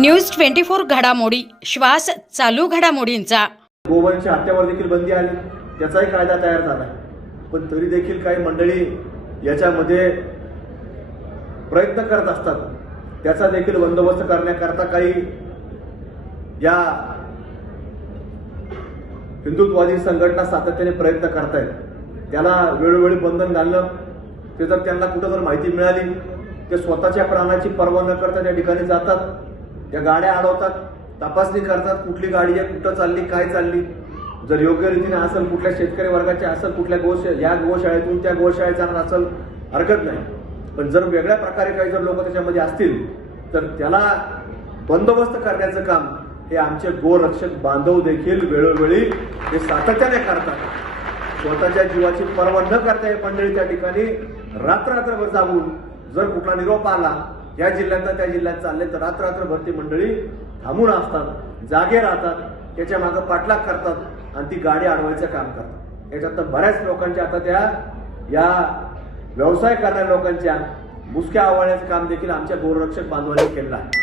News twenty four घडामोडी. श्वास चालू घडामोडींचा. गोवंश हत्यावर देखील बंदी आली. त्याचाही कायदा तयार झाला. पण तरी देखील काही मंडळी याच्यामध्ये प्रयत्न करत असतात. त्याचा देखील बंदोबस्त करण्याकरता काही या हिंदुत्ववादी संघटना सातत्याने प्रयत्न करतायत. त्याला वेळोवेळी बंधन घालणं ते जर त्यांना कुठं जर माहिती मिळाली ते स्वतःच्या प्राणाची पर्वा न करता त्या ठिकाणी जातात. त्या गाड्या अडवतात तपासणी करतात कुठली गाडी आहे कुठं चालली काय चालली. जर योग्य रीतीने असेल कुठल्या शेतकरी वर्गाची असेल कुठल्या गोश या गोशाळेतून त्या गोशाळेत जाणार असेल हरकत नाही. पण जर वेगळ्या प्रकारे काही जर लोक त्याच्यामध्ये असतील तर त्याला बंदोबस्त करण्याचं काम हे आमचे गोरक्षक बांधव देखील वेळोवेळी हे सातत्याने करतात. स्वतःच्या जीवाची पर्वा न करता हे मंडळी त्या ठिकाणी रात्ररात्रभर जागून जर कुठला निरोप आला या जिल्ह्यातनं त्या जिल्ह्यात चालले तर रात्र भरती मंडळी थांबून असतात जागे राहतात त्याच्या मागं पाठलाग करतात आणि ती गाडी अडवायचं काम करतात. याच्यात तर बऱ्याच लोकांच्या आता त्या या व्यवसाय करणाऱ्या लोकांच्या मुसक्या आवळण्याचं काम देखील आमच्या गोरक्षक बांधवांनी केलं आहे.